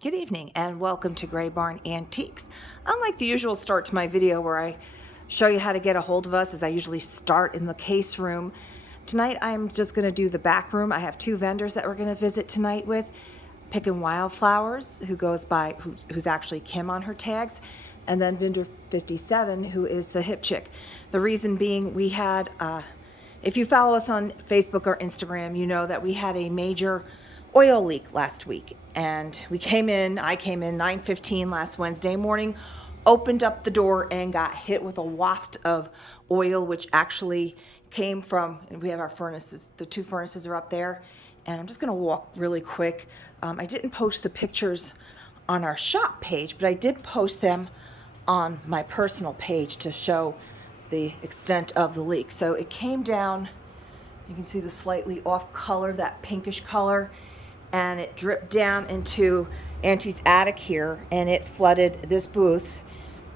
Good evening and welcome to Gray Barn Antiques. Unlike the usual start to my video where I show you how to get a hold of us, as I usually start in the case room, tonight I'm just going to do the back room. I have two vendors that we're going to visit tonight with. Pickin Wildflowers, who goes by, who's actually Kim on her tags, and then vendor 57, who is the hip chick. The reason being, we had, if you follow us on Facebook or Instagram, you know that we had a major oil leak last week, and I came in 9:15 last Wednesday morning, opened up the door and got hit with a waft of oil, which actually came from, we have our furnaces, the two furnaces are up there, and I'm just going to walk really quick. I didn't post the pictures on our shop page, but I did post them on my personal page to show the extent of the leak. So it came down, you can see the slightly off color, that pinkish color, and it dripped down into Auntie's attic here, and it flooded this booth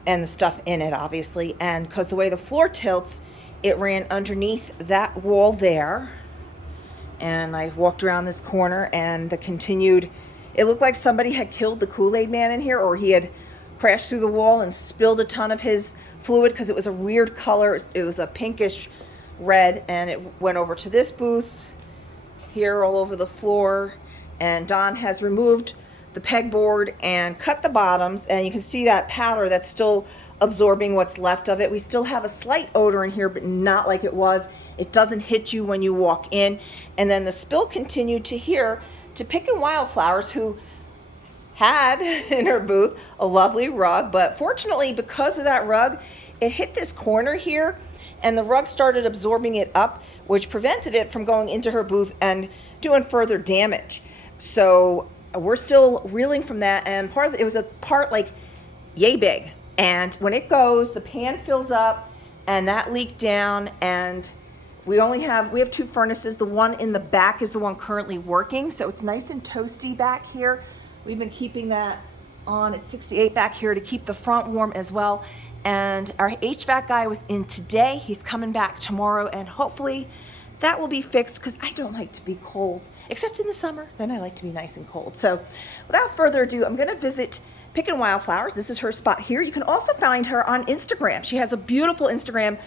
and the stuff in it, obviously. And because the way the floor tilts, it ran underneath that wall there. And I walked around this corner, and it looked like somebody had killed the Kool-Aid man in here, or he had crashed through the wall and spilled a ton of his fluid, because it was a weird color. It was a pinkish red, and it went over to this booth here all over the floor. And Don has removed the pegboard and cut the bottoms, and you can see that powder that's still absorbing what's left of it. We still have a slight odor in here, but not like it was. It doesn't hit you when you walk in. And then the spill continued to here to Pickin Wildflowers, who had in her booth a lovely rug, but fortunately, because of that rug, it hit this corner here, and the rug started absorbing it up, which prevented it from going into her booth and doing further damage. So we're still reeling from that, and it was a part like yay big, and when it goes, the pan fills up, and that leaked down. And we have two furnaces. The one in the back is the one currently working, so it's nice and toasty back here. We've been keeping that on at 68 back here to keep the front warm as well. And our HVAC guy was in today. He's coming back tomorrow, and hopefully that will be fixed, because I don't like to be cold, except in the summer. Then I like to be nice and cold. So without further ado, I'm going to visit Pickin Wildflowers. This is her spot here. You can also find her on Instagram. She has a beautiful Instagram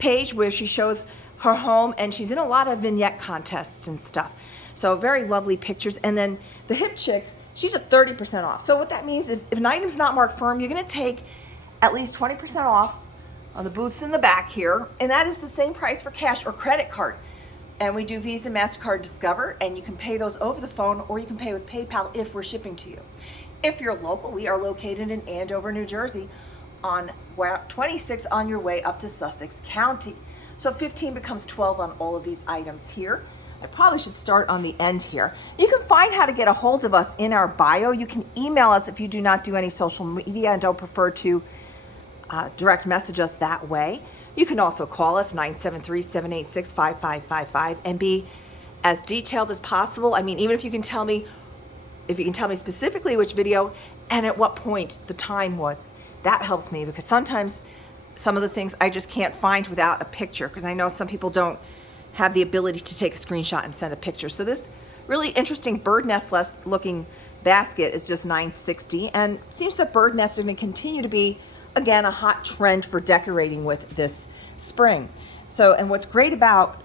page where she shows her home, and she's in a lot of vignette contests and stuff. So very lovely pictures. And then the hip chick, she's at 30% off. So what that means, if an item's not marked firm, you're going to take at least 20% off on the booths in the back here. And that is the same price for cash or credit card. And we do Visa, MasterCard, Discover, and you can pay those over the phone, or you can pay with PayPal if we're shipping to you. If you're local, we are located in Andover, New Jersey, on 26 on your way up to Sussex County. So 15 becomes 12 on all of these items here. I probably should start on the end here. You can find how to get a hold of us in our bio. You can email us if you do not do any social media and don't prefer to direct message us that way. You can also call us 973-786-5555 and be as detailed as possible. I mean, even if you can tell me specifically which video and at what point the time was, that helps me, because sometimes some of the things I just can't find without a picture, because I know some people don't have the ability to take a screenshot and send a picture. So this really interesting bird nest looking basket is just $9.60, and it seems that bird nests are going to continue to be, again, a hot trend for decorating with this spring. So, and what's great about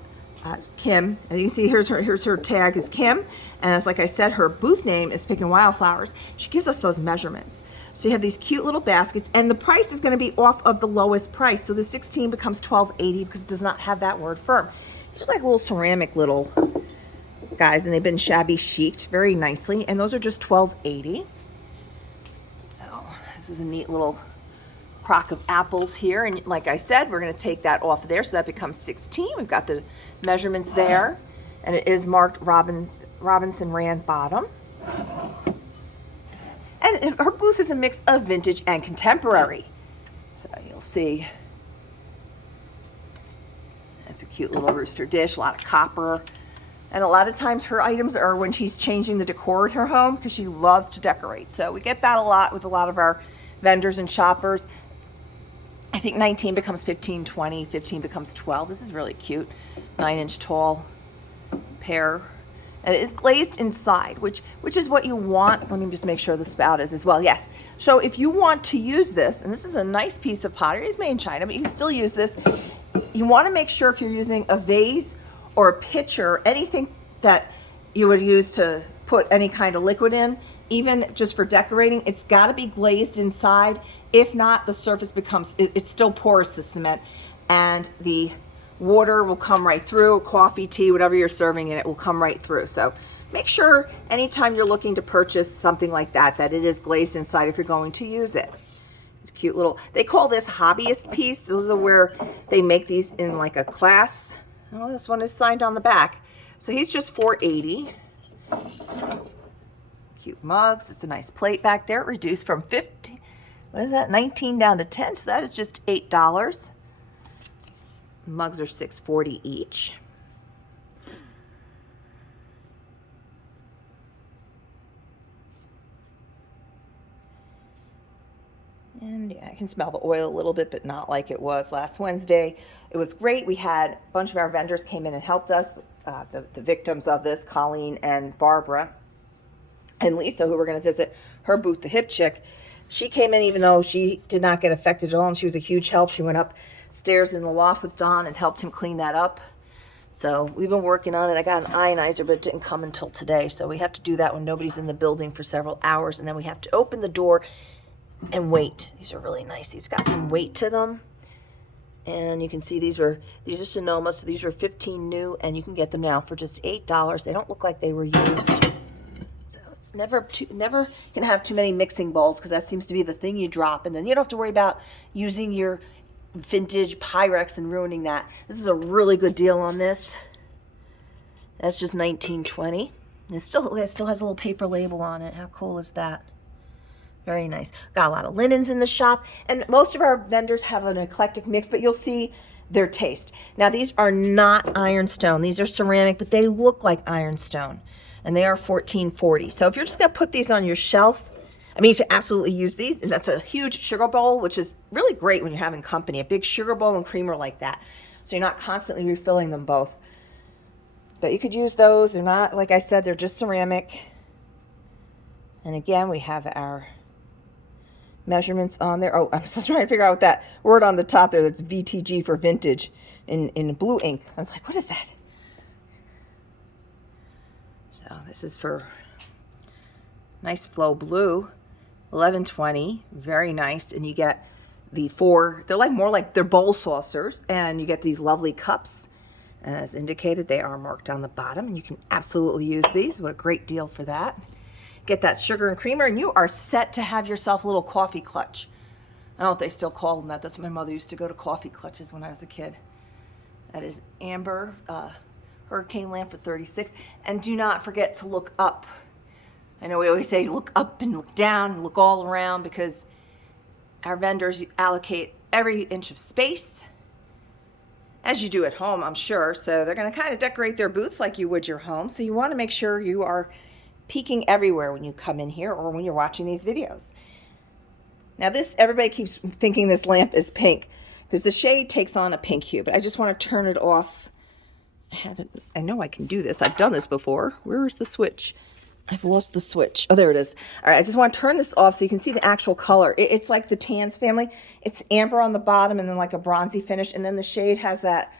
Kim, and you can see here's her tag is Kim, and as like I said, her booth name is Pickin Wildflowers. She gives us those measurements. So you have these cute little baskets, and the price is going to be off of the lowest price. So the 16 becomes $12.80 because it does not have that word firm. These are like little ceramic little guys, and they've been shabby chic very nicely, and those are just $12.80. So this is a neat little crock of apples here, and like I said, we're going to take that off of there, so that becomes 16. We've got the measurements there, and it is marked Robinson Rand bottom. And her booth is a mix of vintage and contemporary. So you'll see that's a cute little rooster dish, a lot of copper. And a lot of times her items are when she's changing the decor at her home, because she loves to decorate. So we get that a lot with a lot of our vendors and shoppers. I think 19 becomes 15, 20, 15 becomes 12. This is really cute. 9-inch tall pair. And it is glazed inside, which is what you want. Let me just make sure the spout is as well. Yes. So if you want to use this, and this is a nice piece of pottery, it's made in China, but you can still use this. You want to make sure if you're using a vase or a pitcher, anything that you would use to put any kind of liquid in, even just for decorating, it's got to be glazed inside. If not, the surface becomes, it's still porous, the cement, and the water will come right through. Coffee, tea, whatever you're serving in it will come right through. So make sure anytime you're looking to purchase something like that, that it is glazed inside if you're going to use it. It's cute little, they call this hobbyist piece. Those are where they make these in like a class. Oh, this one is signed on the back. So he's just $4.80. Cute mugs. It's a nice plate back there. Reduced from 50, what is that, 19 down to 10. So that is just $8. Mugs are $6.40 each. And yeah, I can smell the oil a little bit, but not like it was last Wednesday. It was great. We had a bunch of our vendors came in and helped us. The victims of this, Colleen and Barbara and Lisa, who were going to visit her booth, the Hip Chick. She came in even though she did not get affected at all, and she was a huge help. She went upstairs in the loft with Don and helped him clean that up. So we've been working on it. I got an ionizer, but it didn't come until today. So we have to do that when nobody's in the building for several hours, and then we have to open the door and wait. These are really nice. These got some weight to them. And you can see these are Sonoma, so these were 15 new, and you can get them now for just $8. They don't look like they were used. So it's never can have too many mixing bowls, because that seems to be the thing you drop, and then you don't have to worry about using your vintage Pyrex and ruining that. This is a really good deal on this. That's just $19.20. It still has a little paper label on it. How cool is that? Very nice. Got a lot of linens in the shop, and most of our vendors have an eclectic mix, but you'll see their taste. Now, these are not ironstone. These are ceramic, but they look like ironstone, and they are $14.40. So if you're just going to put these on your shelf, I mean, you could absolutely use these, and that's a huge sugar bowl, which is really great when you're having company, a big sugar bowl and creamer like that, so you're not constantly refilling them both. But you could use those. They're not, like I said, they're just ceramic. And again, we have our measurements on there. Oh, I'm still trying to figure out what that word on the top there, that's VTG for vintage in blue ink. I was like, what is that? So this is for nice flow blue, $11.20, very nice. And you get the four, they're like more like they're bowl saucers, and you get these lovely cups. And as indicated, they are marked on the bottom, and you can absolutely use these. What a great deal for that. Get that sugar and creamer, and you are set to have yourself a little coffee clutch. I don't know if they still call them that. That's what my mother used to go to coffee clutches when I was a kid. That is amber hurricane lamp for $36. And do not forget to look up. I know we always say look up and look down and look all around, because our vendors allocate every inch of space, as you do at home, I'm sure. So they're going to kind of decorate their booths like you would your home. So you want to make sure you are peeking everywhere when you come in here or when you're watching these videos. Now this, everybody keeps thinking this lamp is pink, because the shade takes on a pink hue, but I just want to turn it off. I know I can do this. I've done this before. Where is the switch? I've lost the switch. Oh, there it is. All right, I just want to turn this off so you can see the actual color. It's like the Tans family. It's amber on the bottom and then like a bronzy finish, and then the shade has that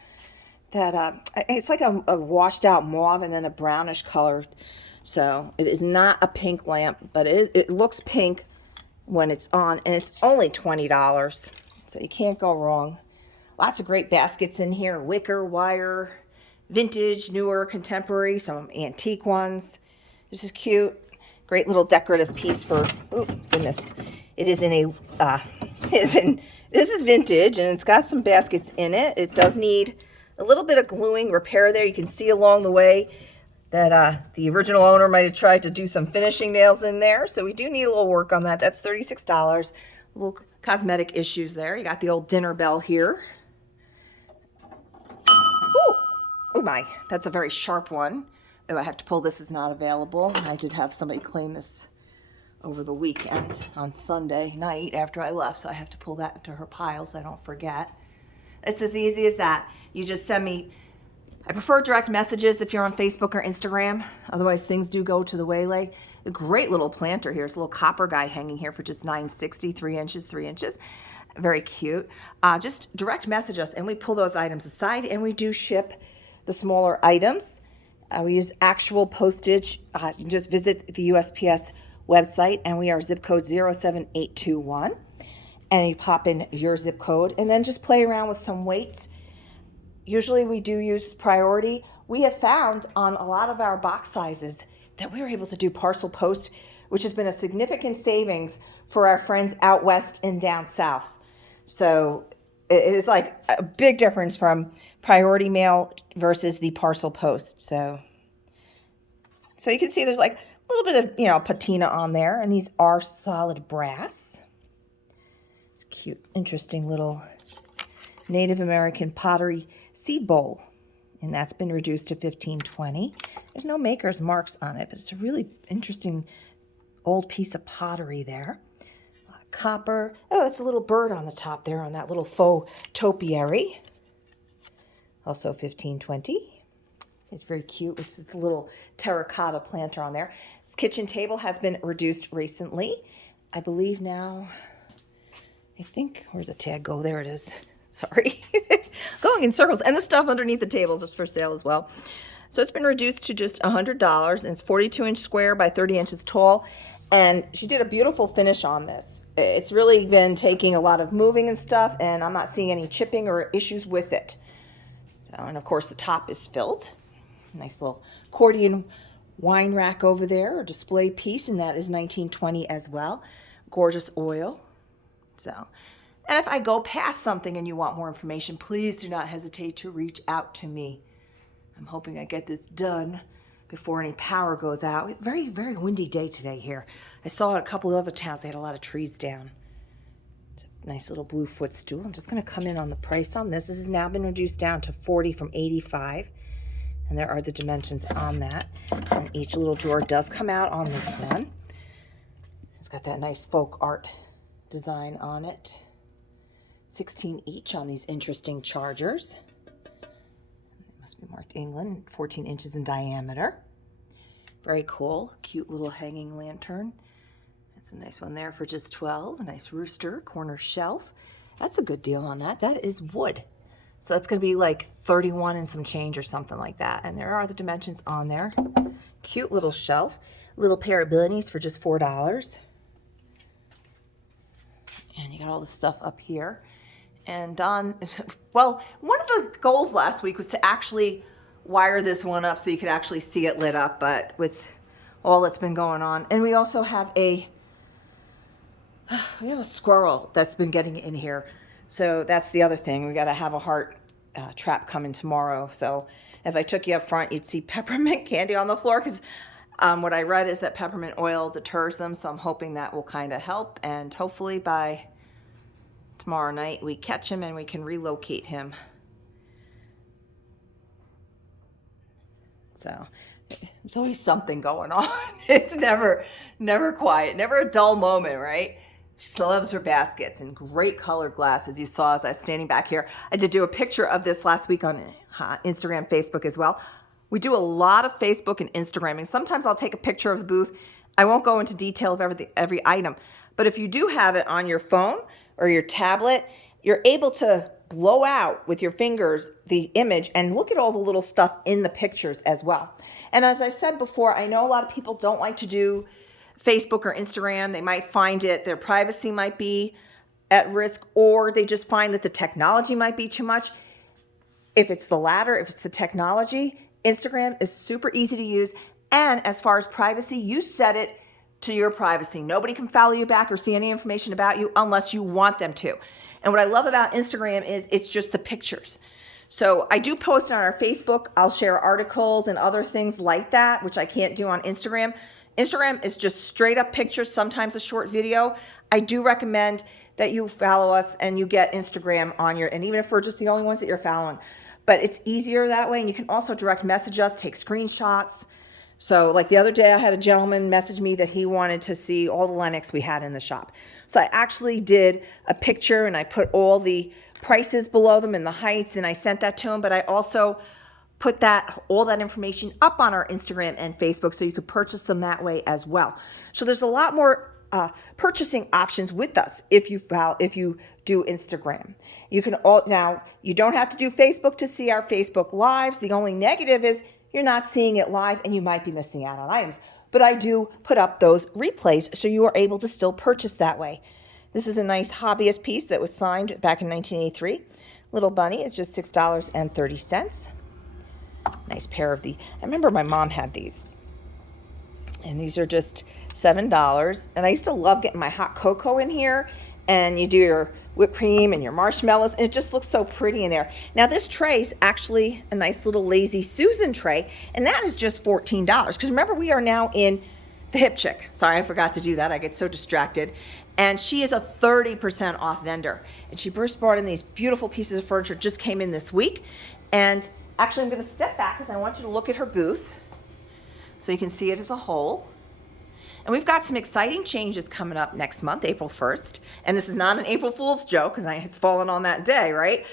it's like a washed out mauve and then a brownish color. So it is not a pink lamp, but it looks pink when it's on, and it's only $20. So you can't go wrong. Lots of great baskets in here, wicker, wire, vintage, newer, contemporary, some antique ones. This is cute. Great little decorative piece for, oh goodness. It is in a, this is vintage, and it's got some baskets in it. It does need a little bit of gluing repair there. You can see along the way that the original owner might have tried to do some finishing nails in there. So we do need a little work on that. That's $36. Little cosmetic issues there. You got the old dinner bell here. Ooh, oh my, that's a very sharp one. If I have to pull this, is not available. I did have somebody claim this over the weekend on Sunday night after I left, so I have to pull that into her pile so I don't forget. It's as easy as that. You just send me I prefer direct messages if you're on Facebook or Instagram. Otherwise, things do go to the waylay. A great little planter here. It's a little copper guy hanging here for just $9.60, 3 inches. Very cute. Just direct message us, and we pull those items aside, and we do ship the smaller items. We use actual postage. You can just visit the USPS website, and we are zip code 07821. And you pop in your zip code, and then just play around with some weights. Usually we do use priority. We have found on a lot of our box sizes that we were able to do parcel post, which has been a significant savings for our friends out west and down south. So it is like a big difference from priority mail versus the parcel post. So you can see there's like a little bit of, patina on there, and these are solid brass. It's cute, interesting little Native American pottery seed bowl, and that's been reduced to $15.20. There's no maker's marks on it, but it's a really interesting old piece of pottery there. Copper. Oh, that's a little bird on the top there on that little faux topiary. Also $15.20. It's very cute. It's just a little terracotta planter on there. This kitchen table has been reduced recently. I believe now, where'd the tag go? There it is. Sorry. Going in circles. And the stuff underneath the tables is for sale as well. So it's been reduced to just $100, and it's 42-inch square by 30 inches tall. And she did a beautiful finish on this. It's really been taking a lot of moving and stuff, and I'm not seeing any chipping or issues with it. And of course the top is filled. Nice little accordion wine rack over there, or display piece, and that is $19.20 as well. Gorgeous oil. So, and if I go past something and you want more information, please do not hesitate to reach out to me. I'm hoping I get this done before any power goes out. Very, very windy day today here. I saw at a couple of other towns, they had a lot of trees down. Nice little blue footstool. I'm just going to come in on the price on this. This has now been reduced down to $40 from $85. And there are the dimensions on that. And each little drawer does come out on this one. It's got that nice folk art design on it. 16 each on these interesting chargers. It must be marked England, 14 inches in diameter. Very cool, cute little hanging lantern. That's a nice one there for just $12. A nice rooster, corner shelf. That's a good deal on that. That is wood. So that's going to be like 31 and some change or something like that. And there are the dimensions on there. Cute little shelf. Little pair of beanies for just $4. And you got all the stuff up here. And well, one of the goals last week was to actually wire this one up so you could actually see it lit up, but with all that's been going on. And we also have a squirrel that's been getting in here. So that's the other thing. We got to have a heart trap coming tomorrow. So if I took you up front, you'd see peppermint candy on the floor, because what I read is that peppermint oil deters them. So I'm hoping that will kind of help. And hopefully by tomorrow night we catch him and we can relocate him. So there's always something going on. It's never quiet, never a dull moment, right? She loves her baskets and great colored glasses. You saw as I was standing back here. I did do a picture of this last week on Instagram, Facebook as well. We do a lot of Facebook and Instagramming. Sometimes I'll take a picture of the booth. I won't go into detail of every item. But if you do have it on your phone or your tablet, you're able to blow out with your fingers the image and look at all the little stuff in the pictures as well. And as I said before, I know a lot of people don't like to do Facebook or Instagram. They might find their privacy might be at risk, or they just find that the technology might be too much. If it's the latter, if it's the technology, Instagram is super easy to use. And as far as privacy, you set it to your privacy. Nobody can follow you back or see any information about you unless you want them to. And what I love about Instagram is it's just the pictures. So I do post on our Facebook. I'll share articles and other things like that, which I can't do on Instagram. Instagram is just straight up pictures, sometimes a short video. I do recommend that you follow us and you get Instagram on your, and even if we're just the only ones that you're following, but it's easier that way. And you can also direct message us, take screenshots. So like the other day, I had a gentleman message me that he wanted to see all the Lennox we had in the shop. So I actually did a picture and I put all the prices below them and the heights, and I sent that to him. But I also put all that information up on our Instagram and Facebook so you could purchase them that way as well. So there's a lot more purchasing options with us if you do Instagram. You can now you don't have to do Facebook to see our Facebook lives. The only negative is you're not seeing it live and you might be missing out on items. But I do put up those replays so you are able to still purchase that way. This is a nice hobbyist piece that was signed back in 1983. Little bunny is just $6.30. Nice pair of I remember my mom had these. And these are just $7. And I used to love getting my hot cocoa in here. And you do your whipped cream and your marshmallows. And it just looks so pretty in there. Now this tray is actually a nice little Lazy Susan tray. And that is just $14. Because remember, we are now in the Hip Chick. Sorry, I forgot to do that. I get so distracted. And she is a 30% off vendor. And she first brought in these beautiful pieces of furniture, just came in this week. And actually, I'm going to step back because I want you to look at her booth so you can see it as a whole. And we've got some exciting changes coming up next month, April 1st. And this is not an April Fool's joke because it's fallen on that day, right?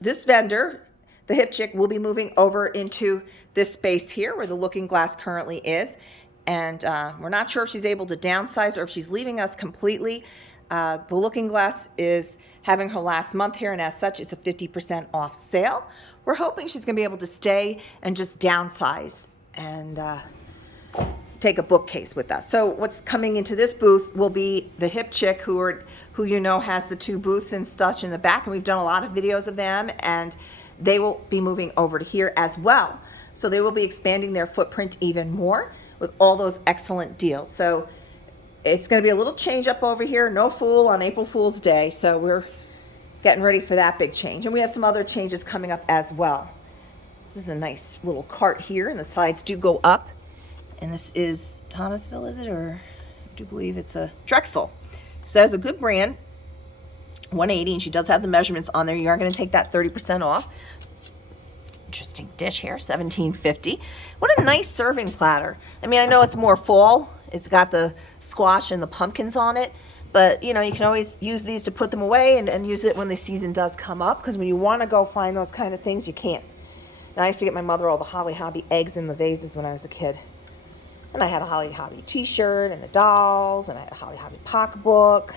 This vendor, the Hip Chick, will be moving over into this space here where the Looking Glass currently is. And we're not sure if she's able to downsize or if she's leaving us completely. The Looking Glass is having her last month here, and as such, it's a 50% off sale. We're hoping she's going to be able to stay and just downsize and take a bookcase with us. So what's coming into this booth will be the Hip Chick, who you know has the 2 booths and such in the back, and we've done a lot of videos of them, and they will be moving over to here as well. So they will be expanding their footprint even more with all those excellent deals. So it's going to be a little change up over here. No fool on April Fool's Day. So we're getting ready for that big change. And we have some other changes coming up as well. This is a nice little cart here, and the sides do go up. And this is Thomasville, is it? Or I do believe it's a Drexel. So that's a good brand. 180, and she does have the measurements on there. You are going to take that 30% off. Interesting dish here, $17.50. What a nice serving platter. I mean, I know it's more fall. It's got the squash and the pumpkins on it. But, you know, you can always use these to put them away and use it when the season does come up. Because when you want to go find those kind of things, you can't. And I used to get my mother all the Holly Hobby eggs in the vases when I was a kid. And I had a Holly Hobby t-shirt and the dolls. And I had a Holly Hobby pocketbook.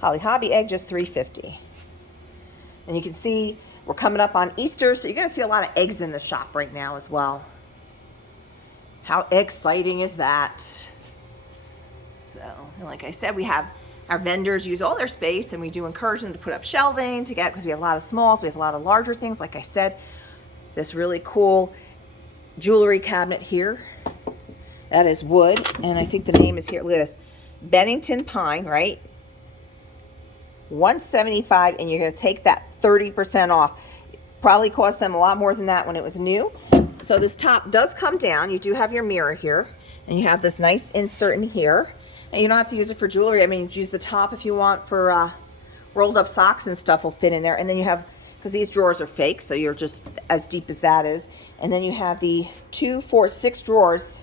Holly Hobby egg, just $3.50. And you can see we're coming up on Easter, so you're going to see a lot of eggs in the shop right now as well. How exciting is that? So, and like I said, we have our vendors use all their space, and we do encourage them to put up shelving to get, because we have a lot of smalls, we have a lot of larger things. Like I said, this really cool jewelry cabinet here, that is wood, and I think the name is here. Look at this, Bennington Pine, right? $175, and you're going to take that 30% off. Probably cost them a lot more than that when it was new. So this top does come down. You do have your mirror here, and you have this nice insert in here. And you don't have to use it for jewelry. I mean, you use the top if you want for rolled up socks and stuff will fit in there. And then you have, because these drawers are fake, so you're just as deep as that is. And then you have the 2, 4, 6 drawers,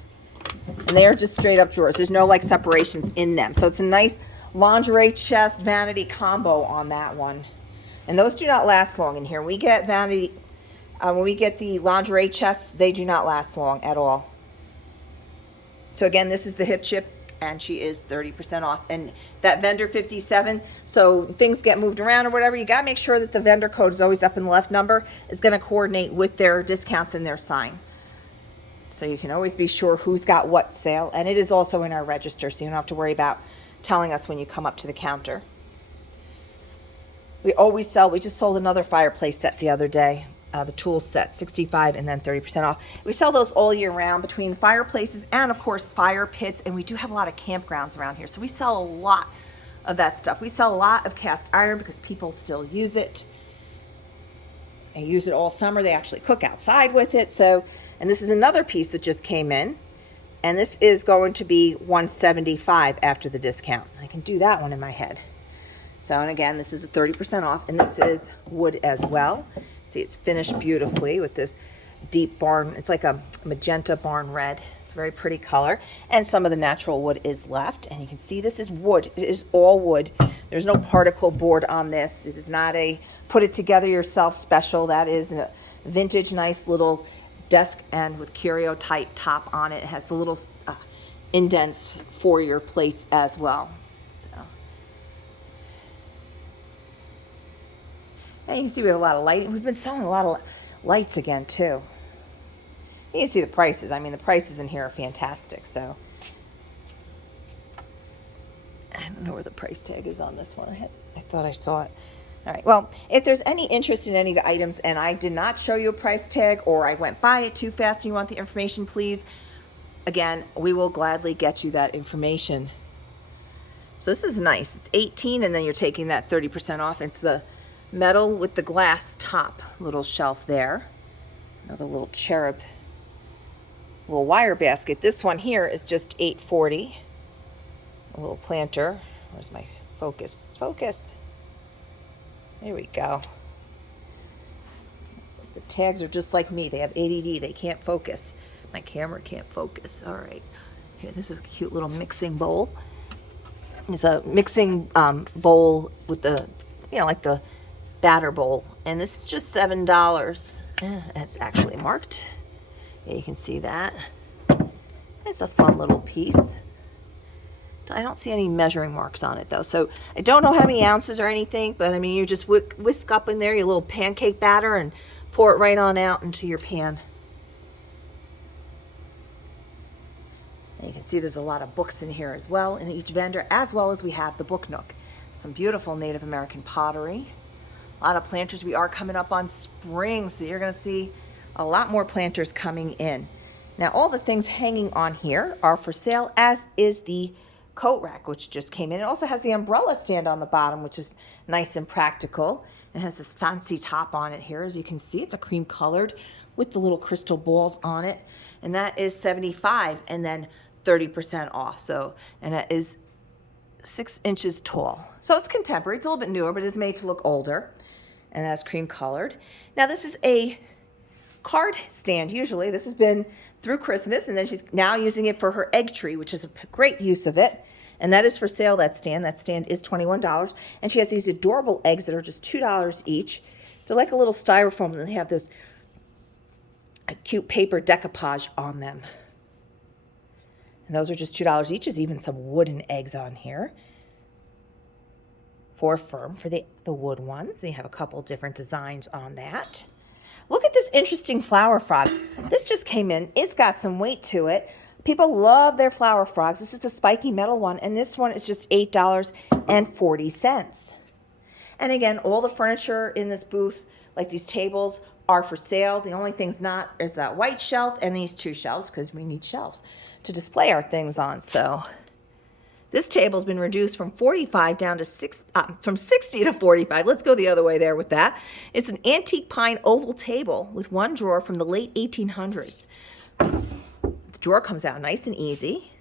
and they're just straight up drawers. There's no like separations in them. So it's a nice lingerie chest vanity combo on that one. And those do not last long in here. We get vanity, when we get the lingerie chests, they do not last long at all. So again, this is the Hip Chick, and she is 30% off. And that vendor 57, so things get moved around or whatever, you gotta make sure that the vendor code is always up in the left number, is gonna coordinate with their discounts and their sign. So you can always be sure who's got what sale. And it is also in our register, so you don't have to worry about telling us when you come up to the counter. We always sell, we just sold another fireplace set the other day, the tool set, 65 and then 30% off. We sell those all year round between fireplaces and of course fire pits, and we do have a lot of campgrounds around here. So we sell a lot of that stuff. We sell a lot of cast iron because people still use it. They use it all summer. They actually cook outside with it. So, and this is another piece that just came in. And this is going to be $175 after the discount. I can do that one in my head. So, and again, this is a 30% off, and this is wood as well. See, it's finished beautifully with this deep barn. It's like a magenta barn red. It's a very pretty color. And some of the natural wood is left. And you can see this is wood. It is all wood. There's no particle board on this. It is not a put it together yourself special. That is vintage, nice little desk end with curio type top on it. It has the little indents for your plates as well. So, and you can see we have a lot of lighting. We've been selling a lot of lights again too. You can see the prices. I mean, the prices in here are fantastic. So I don't know where the price tag is on this one. I thought I saw it. All right, well, if there's any interest in any of the items and I did not show you a price tag or I went by it too fast and you want the information, please, again, we will gladly get you that information. So this is nice. It's $18 and then you're taking that 30% off. It's the metal with the glass top little shelf there. Another little cherub, little wire basket. This one here is just $8.40. A little planter. Where's my focus? Focus. There we go. The tags are just like me. They have ADD. They can't focus. My camera can't focus. All right. Here, this is a cute little mixing bowl. It's a mixing bowl with the, like the batter bowl. And this is just $7. It's actually marked. Yeah, you can see that. It's a fun little piece. I don't see any measuring marks on it though. So I don't know how many ounces or anything, but I mean, you just whisk up in there your little pancake batter and pour it right on out into your pan. And you can see there's a lot of books in here as well in each vendor, as well as we have the book nook. Some beautiful Native American pottery. A lot of planters. We are coming up on spring, so you're going to see a lot more planters coming in. Now, all the things hanging on here are for sale, as is the coat rack, which just came in. It also has the umbrella stand on the bottom, which is nice and practical. It has this fancy top on it here. As you can see, it's a cream colored with the little crystal balls on it. And that is $75 and then 30% off. So, and that is 6 inches tall. So it's contemporary. It's a little bit newer, but it's made to look older. And that's cream colored. Now this is a card stand. Usually this has been through Christmas, and then she's now using it for her egg tree, which is a great use of it. And that is for sale, that stand. That stand is $21. And she has these adorable eggs that are just $2 each. They're like a little styrofoam, and they have this cute paper decoupage on them. And those are just $2 each. There's even some wooden eggs on here for firm, for the wood ones. They have a couple different designs on that. Look at this interesting flower frog. This just came in. It's got some weight to it. People love their flower frogs. This is the spiky metal one, and this one is just $8.40. And again, all the furniture in this booth, like these tables, are for sale. The only thing's not is that white shelf and these 2 shelves, because we need shelves to display our things on. So this table's been reduced from 45 down to from 60 to 45. Let's go the other way there with that. It's an antique pine oval table with 1 drawer from the late 1800s. The drawer comes out nice and easy.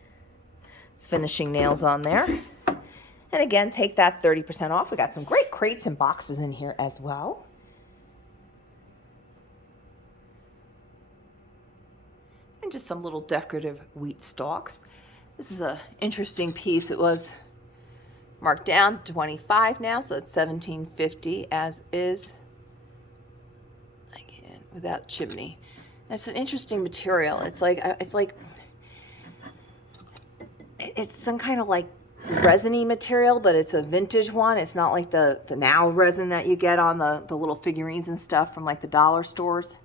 It's finishing nails on there. And again, take that 30% off. We got some great crates and boxes in here as well. And just some little decorative wheat stalks. This is an interesting piece. It was marked down to $25 now, so it's $17.50 as is. I can't without chimney. It's an interesting material. It's some kind of like resiny material, but it's a vintage one. It's not like the now resin that you get on the little figurines and stuff from like the dollar stores.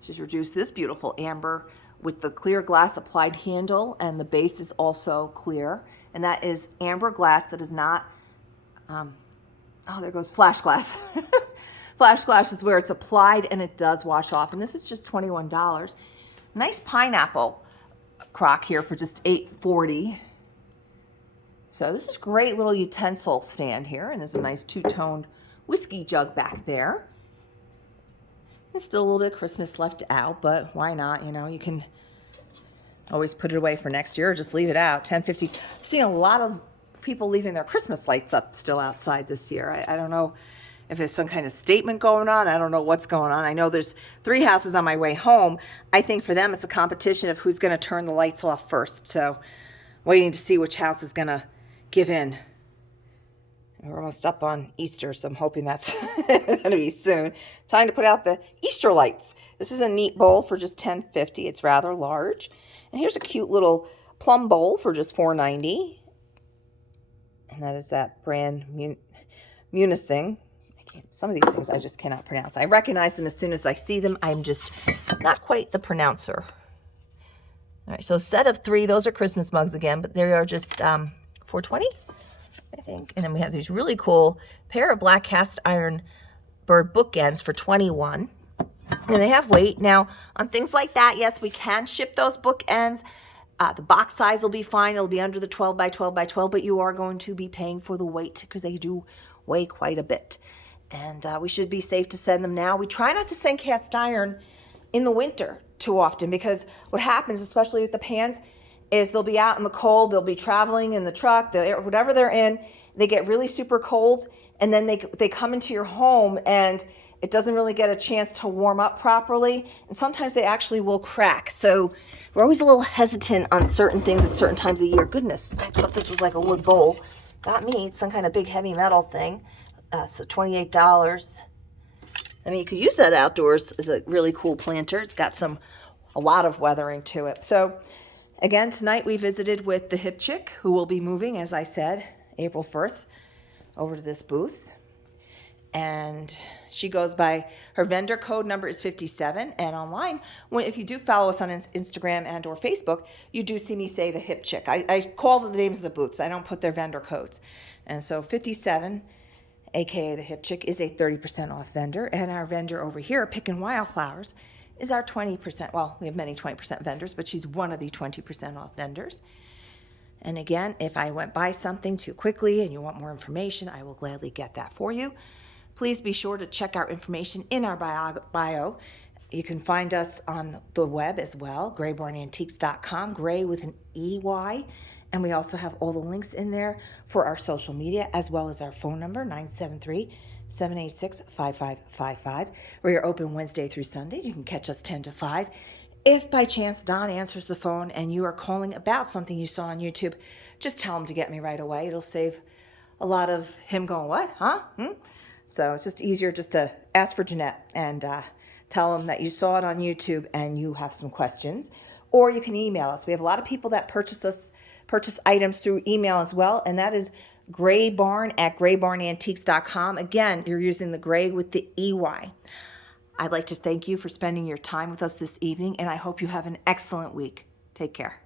She's reduced this beautiful amber with the clear glass applied handle, and the base is also clear. And that is amber glass that is not, oh, there goes flash glass. Flash glass is where it's applied and it does wash off. And this is just $21. Nice pineapple crock here for just $8.40. So this is great little utensil stand here. And there's a nice 2-toned whiskey jug back there. There's still a little bit of Christmas left out, but why not? You know, you can always put it away for next year or just leave it out. $10.50. I'm seeing a lot of people leaving their Christmas lights up still outside this year. I don't know if there's some kind of statement going on. I don't know what's going on. I know there's 3 houses on my way home. I think for them it's a competition of who's going to turn the lights off first. So waiting to see which house is going to give in We're almost up on Easter, so I'm hoping that's going to be soon. Time to put out the Easter lights. This is a neat bowl for just $10.50. It's rather large. And here's a cute little plum bowl for just $4.90. And that is that brand Munising. Some of these things I just cannot pronounce. I recognize them as soon as I see them. I'm just not quite the pronouncer. All right, so a set of 3. Those are Christmas mugs again, but they are just $4.20, I think. And then we have these really cool pair of black cast iron bird bookends for $21. And they have weight. Now, on things like that, yes, we can ship those bookends. The box size will be fine. It'll be under the 12 by 12 by 12, but you are going to be paying for the weight because they do weigh quite a bit. And we should be safe to send them now. We try not to send cast iron in the winter too often, because what happens, especially with the pans, is they'll be out in the cold. They'll be traveling in the truck, whatever they're in. They get really super cold, and then they come into your home, and it doesn't really get a chance to warm up properly, and sometimes they actually will crack. So we're always a little hesitant on certain things at certain times of the year. Goodness, I thought this was like a wood bowl. Got me. It's some kind of big heavy metal thing. So $28. I mean, you could use that outdoors as a really cool planter. It's got a lot of weathering to it. So again, tonight we visited with the hip chick, who will be moving, as I said, April 1st, over to this booth. And she goes by, her vendor code number is 57. And online, if you do follow us on Instagram and or Facebook, you do see me say the hip chick. I call the names of the booths. I don't put their vendor codes. And so 57, aka the hip chick, is a 30% off vendor. And our vendor over here, Pickin Wildflowers, is our 20%. Well, we have many 20% vendors, but she's one of the 20% off vendors. And again, if I went by something too quickly and you want more information, I will gladly get that for you. Please be sure to check our information in our bio. You can find us on the web as well, graybarnantiques.com, gray with an EY. And we also have all the links in there for our social media, as well as our phone number, 973-786-5555. We are open Wednesday through Sundays. You can catch us 10 to 5. If by chance Don answers the phone and you are calling about something you saw on YouTube, just tell him to get me right away. It'll save a lot of him going, what, huh? So it's just easier just to ask for Jeanette and tell him that you saw it on YouTube and you have some questions. Or you can email us. We have a lot of people that purchase items through email as well, and that is graybarn@graybarnantiques.com. Again, you're using the gray with the EY. I'd like to thank you for spending your time with us this evening, and I hope you have an excellent week. Take care.